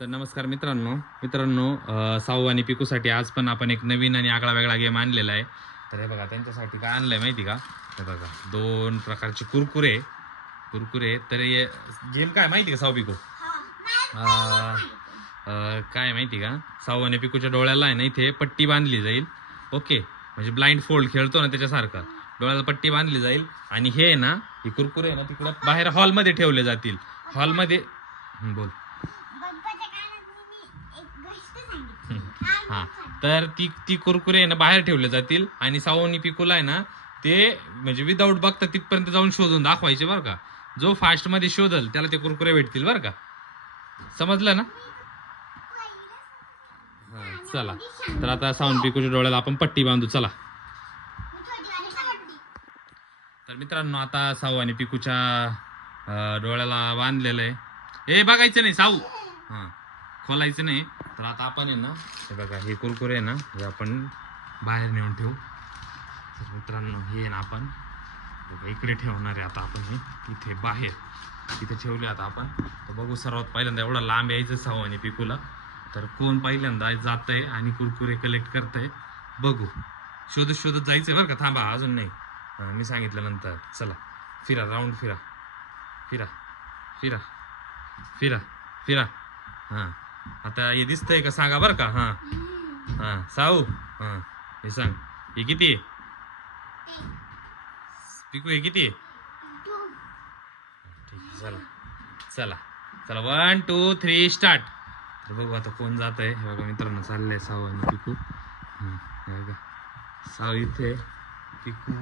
तर नमस्कार मित्रांनो साऊ आणि पिकूसाठी आज पण आपण एक नवीन आणि आगळा वेगळा गेम आणलेला आहे. तर हे बघा त्यांच्यासाठी काय आणलंय माहिती का? हे बघा दोन प्रकारचे कुरकुरे कुरकुरे तर हे गेम काय माहिती का साऊ पिकू? काय माहिती का? साऊ आणि पिकूच्या डोळ्याला आहे ना इथे पट्टी बांधली जाईल. ओके, म्हणजे ब्लाइंड फोल्ड खेळतो ना त्याच्यासारखं डोळ्याला पट्टी बांधली जाईल आणि हे ना हे कुरकुरे ना तिकडे बाहेर हॉलमध्ये ठेवले जातील. हॉलमध्ये बोल. हा, तर ती ती कुरकुरे ना बाहेर ठेवले जातील आणि सावनी पिकूला आहे ना ते म्हणजे विदाऊट बघता तिथपर्यंत जाऊन शोधून दाखवायचे बरं का. जो फास्ट मध्ये शोधल त्याला ते कुरकुरे भेटतील बरं का. समजलं ना? चला, तर आता सावनी पिकूच्या डोळ्याला आपण पट्टी बांधू. चला तर मित्रांनो आता साऊ आणि पिकूच्या डोळ्याला बांधलेलं आहे. हे बघायचं नाही साऊ, हा खोलायचं नाही. तर आता आपण आहे ना हे बघा हे कुरकुरे आहे ना हे आपण बाहेर नेऊन ठेवू. तर मित्रांनो हे ना आपण इकडे ठेवणार आहे. आता आपण हे इथे बाहेर इथे ठेवले. आता आपण तर बघू सर्वात पहिल्यांदा एवढा लांब यायचं साऊ आणि पिकूला. तर कोण पहिल्यांदा जात आहे आणि कुरकुरे कलेक्ट करत आहे बघू. शोधत शोधत जायचं बरं का. थांबा अजून नाही, मी सांगितल्यानंतर. चला फिरा, राऊंड फिरा फिरा फिरा फिरा फिरा. हां, आता हे दिसतंय का सांगा बरं का. हां हां साऊ, हां हे सांग हे किती आहे? पिकू हे किती आहे? ठीक आहे, चला चला चला 1 2 3 स्टार्ट. तर बघू आता कोण जात आहे. हे बघा मित्रांनो चाललंय साऊ आणि पिकू. हे बघा साऊ इथे, पिकू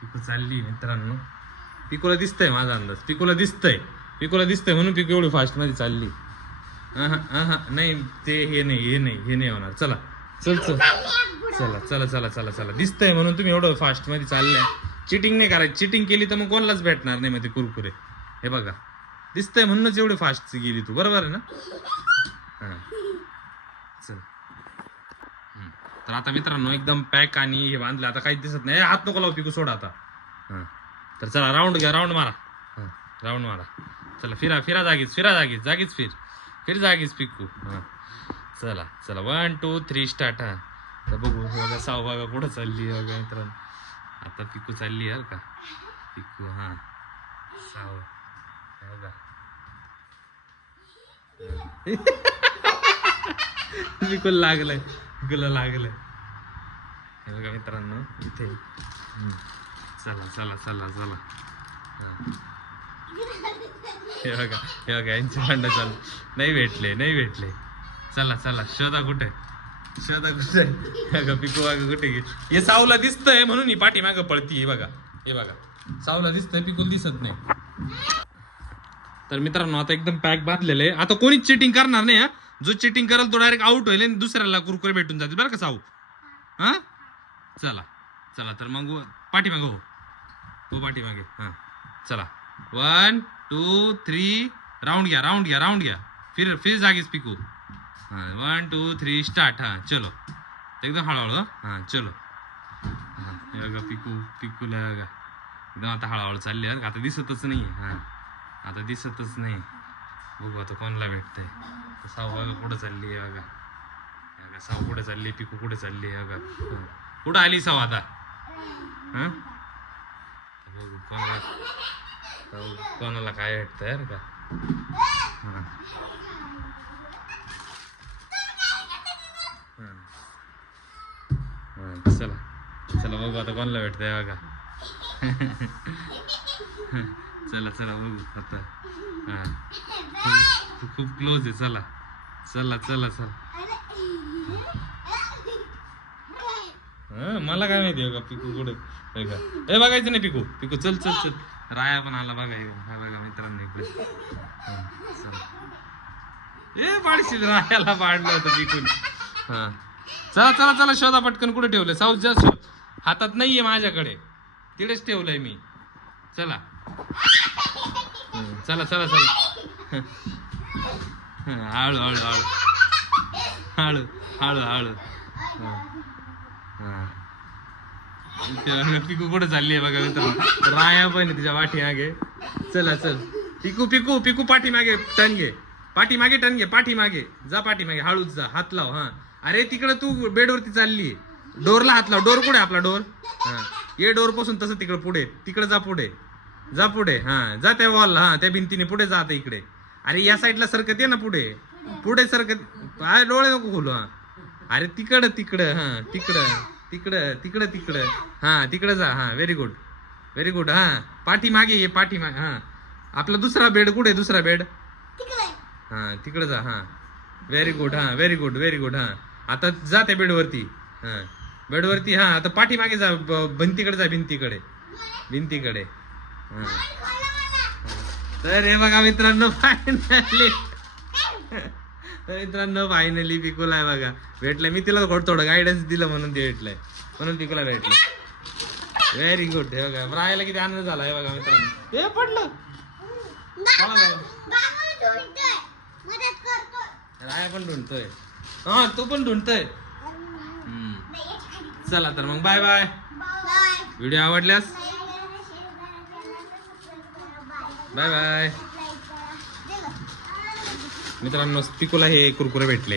पिकू चालली मित्रांनो. पिकूला दिसतंय, माझा अंदाज पिकूला दिसतंय म्हणून पिकू एवढी फास्ट मध्ये चालली. नाही ते हे नाही होणार. चला चल चल चला चला चला चला चला दिसतंय म्हणून तुम्ही एवढं फास्ट मध्ये चाललंय. चिटिंग नाही करायची. चिटिंग केली तर मग कोणालाच भेटणार नाही मग ते कुरकुरे. हे बघा दिसतंय म्हणूनच एवढी फास्ट गेली तू, बरोबर आहे ना? हा चल. तर आता मित्रांनो एकदम पॅक आणि हे बांधलं. आता काहीच दिसत नाही. हात नको लावू पिकू, सोडा आता. हां, तर चला राऊंड घ्या, राऊंड मारा. हां राऊंड मारा. चला फिरा फिरा जागीच जागीच फिर जागीच पिकू. हां चला चला 1 2 3 स्टार्ट. हां तर बघू बघा साऊ बघा कुठं चालली आहे बघा मित्रांनो. आता पिकू चालली आहे का पिकू. हां साऊ बघा पिकूला लागलंय. हे बघा मित्रांनो इथे. चला चला चला चला. हे बघा यांची भांडण चालू. नाही भेटले. चला चला शोधा कुठे. हे बघा पिकू बघा कुठे गेली. हे साऊला दिसतंय म्हणून ही पाठीमागं पळती. हे बघा साऊला दिसतंय, पिकूला दिसत नाही. तर मित्रांनो आता एकदम पॅक बांधलेलं आहे. आता कोणीच चिटिंग करणार नाही. हा, जो चिटिंग करेल तो डायरेक्ट आउट होईल आणि दुसऱ्याला कुरकुरे भेटून जातील बरं का साऊ. हा चला चला तर मग पाठीमागे हो पाठीमागे. हां चला 1 2 3 राऊंड घ्या. फिर जागीच पिकू. हां 1 2 3 स्टार्ट. हां चलो एकदम हळूहळू. हां चलो. हां हे बघा पिकूला बघा एकदम आता हळूहळू चालली आहे. आता दिसतच नाही. हां आता दिसतच नाही. बघू आता कोणाला भेटतंय. साऊ बघा कुठं चालली आहे बघा. साऊ कुठे चालली, पिकू कुठे चालली आहे बघा. कुठं आली साऊ आता? हां बघू कोणाला काय भेटतंय बरं का. चला चला बघू आता कोणाला भेटतंय बघा. चला चला बघू आता. हां खूप क्लोज आहे. चला चला चला चला. मला काय माहिती बघा पिकू कुठे बघा. हे बघायचं नाही पिकू चल चल चल. राया पण आला बघा. हा बघा मित्रांनो इकडे. ए पाडशील, रायाला पाडलं होतं पिकून. हा चला चला चला शोधा पटकन. कुठे ठेवलंय साऊथ? जा शोध. हातात नाहीये माझ्याकडे, तिकडेच ठेवलंय मी. चला चला चला चला. हळू हळू हळू हळू हळू हळू. पिकू कुठे चालली आहे बघा मित्रांनो. राया पण तिच्या वाठी मागे. चला चल पिकू पाठी मागे टन घे. पाठीमागे टर्न घे, पाठीमागे जा, पाठीमागे हळूच जा, हात लाव. हा अरे तिकडे तू बेडवरती चालली, डोरला हात लाव. डोर कुठे आपला डोर? हा ये डोर पासून तसं तिकडे पुढे, तिकडे जा, पुढे जा, पुढे. हा जा त्या वॉल, हा त्या भिंतीने पुढे जा आता इकडे. अरे या साईडला सरकत ये ना, पुढे पुढे सरकत. डोळे नको खोलू. हा अरे तिकडं तिकडं, हा तिकडं तिकडं तिकडं तिकडं, हा तिकडं जा. हा व्हेरी गुड व्हेरी गुड. हा पाठीमागे ये, पाठीमागे. हा आपला दुसरा बेड कुठे? दुसरा बेड हा तिकडे जा. हा व्हेरी गुड. हा व्हेरी गुड व्हेरी गुड. हा आता जा त्या बेडवरती. हा बेडवरती. हा आता पाठीमागे जा, भिंतीकडे जा, भिंतीकडे भिंतीकडे. हा तर हे बघा मित्रांनो, फायनली तर मित्रांनो फायनली पिकूला आहे बघा भेटलाय. मी तिला थोडं गायडन्स दिलं म्हणून ते भेटलंय, म्हणून पिकूला भेटलं. Very good. हे बघा राहायला किती आनंद झाला. हे बघा मित्रांनो, हे पडलं राया पण ढूंढतोय. हा तू पण ढूंढतोय. चला तर मग बाय बाय. व्हिडिओ आवडल्यास बाय बाय. मित्रांनो पिकूला हे कुरकुरे भेटले.